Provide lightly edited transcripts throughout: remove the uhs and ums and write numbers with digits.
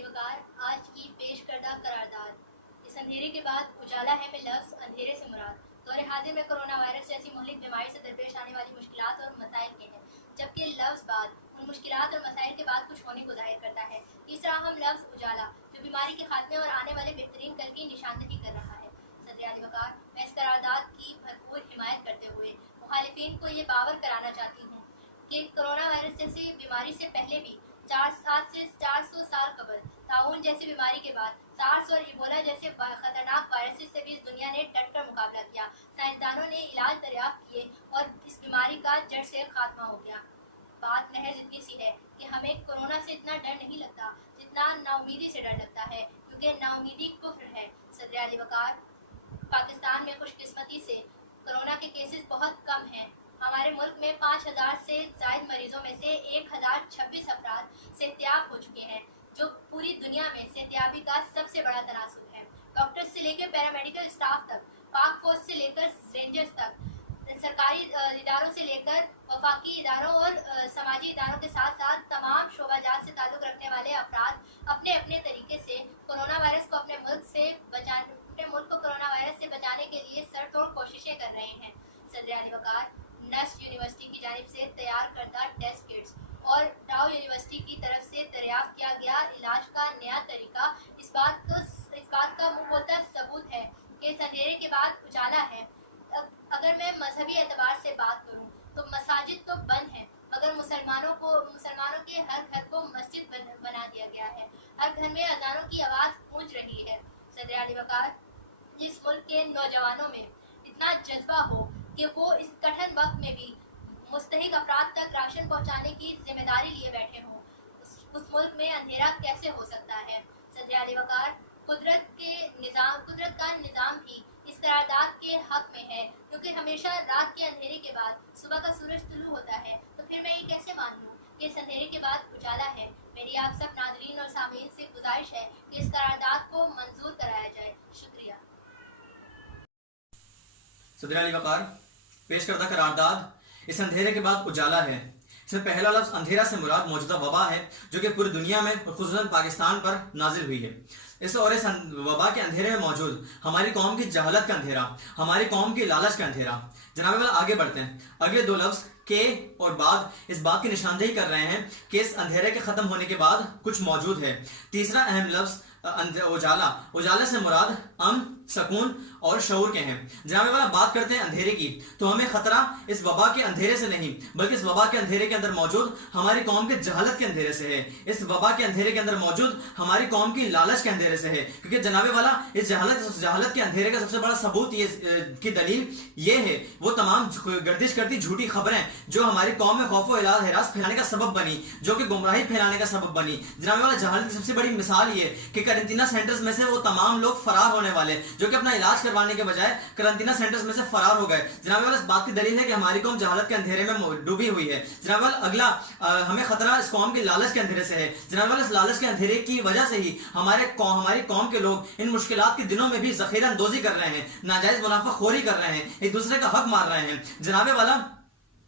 सदराली वकार आज की पेश करदा करारदाद। इस अंधेरे के बाद उजाला है में लफ्ज़ अंधेरे से मुराद दौरे हाजिर में कोरोना वायरस जैसी मुहलिक बीमारी से दरपेश आने वाली मुश्किलात और मसाइल के हैं, जबकि लफ्ज़ बाद उन मुश्किलात और मसाइल के बाद कुछ होने को जाहिर करता है। तीसरा अहम लफ्ज़ उजाला, जो बीमारी के खात्मे और आने वाले बेहतरीन कल की निशानदही कर रहा है। सदराली वकार, मैं इस करारदाद की भरपूर हिमायत करते हुए मुखालिफिन को ये बावर कराना चाहती हूँ कि कोरोना वायरस जैसी बीमारी से पहले भी 400 से 400 साल कबल ताउन जैसी बीमारी के बाद सार्स और इबोला जैसे खतरनाक वायरसेस से भी इस दुनिया ने डट कर मुकाबला किया। साइंसदानों ने इलाज दरियाफ्त किए और इस बीमारी का जड़ से खात्मा हो गया। बात महज इतनी सी है कि हमें कोरोना से इतना डर नहीं लगता जितना नाउमीदी से डर लगता है, क्योंकि नाउमीदी कुफ्र है। सदराली वकार, पाकिस्तान में खुशकिस्मती से कोरोना के केसेस बहुत कम हैं। हमारे मुल्क में 5000 से ज़ायद मरीजों में से 1026 अफराद सेहतियाब हो चुके हैं, जो पूरी दुनिया में सेहतियाबी का सबसे बड़ा तनासुब है। डॉक्टर्स से लेकर पैरामेडिकल स्टाफ तक, पाक फौज से लेकर रेंजर्स तक, सरकारी इदारों से लेकर वफाकी इदारों और समाजी इदारों के साथ साथ तमाम शोबाजात से ताल्लुक़ रखने वाले अफराद अपने अपने तरीके से कोरोना वायरस को अपने मुल्क को कोरोना वायरस से बचाने के लिए सरतोड़ कोशिशें कर रहे हैं। सदराली वकार, नस्ट यूनिवर्सिटी की जानिब से तैयार करदा टेस्ट किट्स और डाउ यूनिवर्सिटी की तरफ से दरियाफ्त किया गया इलाज का नया तरीका इस बात का मुंहबोलता सबूत है कि इस अंधेरे के बाद उजाला है। अगर मैं मजहबी एतबार से बात करूं तो मसाजिद तो बंद हैं, मगर मुसलमानों के हर घर को मस्जिद बना दिया गया है। हर घर में अजानों की आवाज़ गूंज रही है। सदराली वकार, जिस मुल्क के नौजवानों में इतना जज्बा हो कि वो इस कठिन वक्त में भी मुस्तहिक अफराद तक राशन पहुंचाने की जिम्मेदारी लिए बैठे हों, उस मुल्क में अंधेरा कैसे हो सकता है। सदराली वकार, कुदरत का निज़ाम भी इस करारदाद के हक में है, क्योंकि हमेशा रात के अंधेरे के बाद सुबह का सूरज तुलू होता है। तो फिर मैं ये कैसे मान लूँ कि इस अंधेरे के बाद उजाला है। मेरी आप सब नाज़रीन और सामीन से गुजारिश है कि इस करारदाद को मंजूर कराया जाए। शुक्रिया। सदराली वकार, पेश करदा करारदाद इस अंधेरे के बाद उजाला है। इसमें पहला लफ्ज़ अंधेरा से मुराद मौजूदा वबा है, जो कि पूरी दुनिया में और खुसूसन पाकिस्तान पर नाजिल हुई है। इस वबा के अंधेरे में मौजूद हमारी कौम की जहालत का अंधेरा, हमारी कौम की लालच का अंधेरा। जनाब वाला, आगे बढ़ते हैं। अगले दो लफ्ज़ के और बाद इस बात की निशानदेही कर रहे हैं कि इस अंधेरे के ख़त्म होने के बाद कुछ मौजूद है। तीसरा अहम लफ्ज़ उजाला से मुराद अमन, सकून और शऊर के हैं। जनाब वाला, बात करते हैं अंधेरे की, तो हमें खतरा इस वबा के अंधेरे से नहीं, बल्कि इस वबा के अंधेरे के अंदर मौजूद हमारी कौम के जहालत के अंधेरे से है। इस वबा के अंधेरे के अंदर मौजूद हमारी कौम की लालच के अंधेरे से है, क्योंकि जनाब वाला इस जहालत के अंधेरे का सबसे बड़ा सबूत की दलील ये है वो तमाम गर्दिश करती झूठी खबरें जो हमारी कौम में खौफ व हिरास फैलाने का सबब बनी, जो कि गुमराही फैलाने का सबब बनी। जनाब वाला, जहालत की सबसे बड़ी मिसाल ये कि करंटीना सेंटर्स में से वो तमाम लोग फरार होने वाले जो कि अपना इलाज करवाने के बजाय करंटीना सेंटर्स में से फरार हो गए। जनाब वाला, इस बात की दलील है कि हमारी कौम जहालत के अंधेरे में डूबी हुई है। जनाब वाला, अगला हमें खतरा इस कौम की लालच के अंधेरे से है। जनाब वाला, इस लालच के अंधेरे की वजह से ही हमारी कौम के लोग इन मुश्किलात के दिनों में भी ज़ख़ीरा अंदोज़ी कर रहे हैं, नाजायज मुनाफाखोरी कर रहे हैं, एक दूसरे का हक मार रहे हैं। जनाब वाला,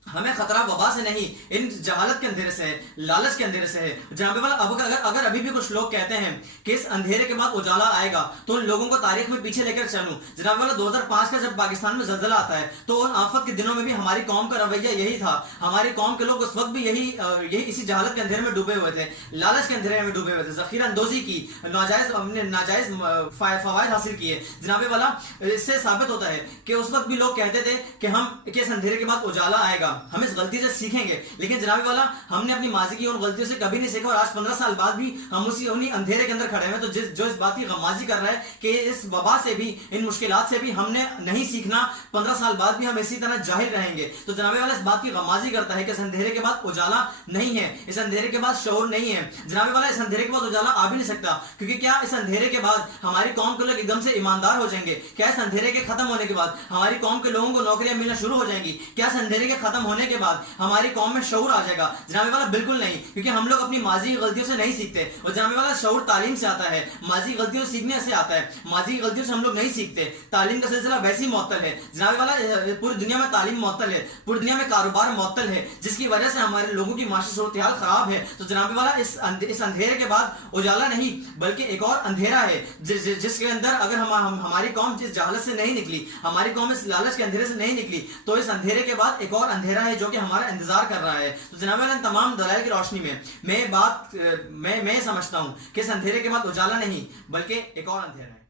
हमें खतरा वबा से नहीं, इन जहालत के अंधेरे से है, लालच के अंधेरे से है। जनाब वाला, अगर अभी भी कुछ लोग कहते हैं कि इस अंधेरे के बाद उजाला आएगा, तो उन लोगों को तारीख में पीछे लेकर चलूं। जनाब वाला, 2005 का जब पाकिस्तान में ज़लज़ला आता है तो उन आफत के दिनों में भी हमारी कौम का रवैया यही था। हमारी कौम के लोग उस वक्त भी यही इसी जहालत के अंधेरे में डूबे हुए थे, लालच के अंधेरे में डूबे हुए थे, ज़ख़ीरा अंदोज़ी की, नाजायज फ़वाइद हासिल किए। जनाब वाला, इससे साबित होता है कि उस वक्त भी लोग कहते थे कि इस अंधेरे के बाद उजाला आएगा, हम इस गलती से सीखेंगे। लेकिन जनाब वाला, हमने अपनी माजी की उन गलतियों से कभी नहीं सीखा और आज 15 साल बाद भी हम उन्हीं अंधेरे के अंदर खड़े हैं। तो जो इस बात की गमाजी कर रहा है कि इस वबा से भी, इन मुश्किलात से भी हमने नहीं सीखना, 15 साल बाद भी हम इसी तरह जाहिर रहेंगे, तो जनाब वाला इस बात की गमाजी करता है कि इस अंधेरे के बाद उजाला नहीं है, इस अंधेरे के बाद शऊर नहीं है। जनाब वाला, इस अंधेरे के बाद उजाला आ भी नहीं सकता, क्योंकि क्या इस अंधेरे के बाद हमारी कौम के लोग एकदम से ईमानदार हो जाएंगे? क्या इस अंधेरे के खत्म होने के बाद हमारी कौम के लोगों को नौकरियां मिलना शुरू हो जाएंगी? क्या इस अंधेरे के खत्म ختم ہونے کے بعد ہماری قوم میں شعور آ جائے گا. جناب والا بالکل نہیں, کیونکہ ہم لوگ اپنی ماضی کی غلطیوں سے نہیں سیکھتے. اور جناب والا شعور تعلیم سے آتا ہے, ماضی کی غلطیوں سے سیکھنے سے آتا ہے. ماضی کی غلطیوں سے ہم لوگ نہیں سیکھتے. تعلیم کا سلسلہ ویسے ہی معطل ہے جناب والا. پوری دنیا میں تعلیم معطل ہے, پوری دنیا میں کاروبار معطل ہے, جس کی وجہ سے ہمارے لوگوں کی معاشی صورتحال خراب ہے. تو جناب والا اس اندھیرے کے بعد اجالا نہیں بلکہ ایک اور اندھیرا ہے, جس کے اندر اگر ہماری قوم جس جہالت سے نہیں نکلی, ہماری قوم اس لالچ کے اندھیرے سے نہیں نکلی, تو اس اندھیرے کے بعد ایک اور اندھیرا ہے جو کہ ہمارا انتظار کر رہا ہے. تو جناب والا تمام دلائل کی روشنی میں میں سمجھتا ہوں کہ اس اندھیرے کے بعد اجالا نہیں بلکہ ایک اور اندھیرا ہے.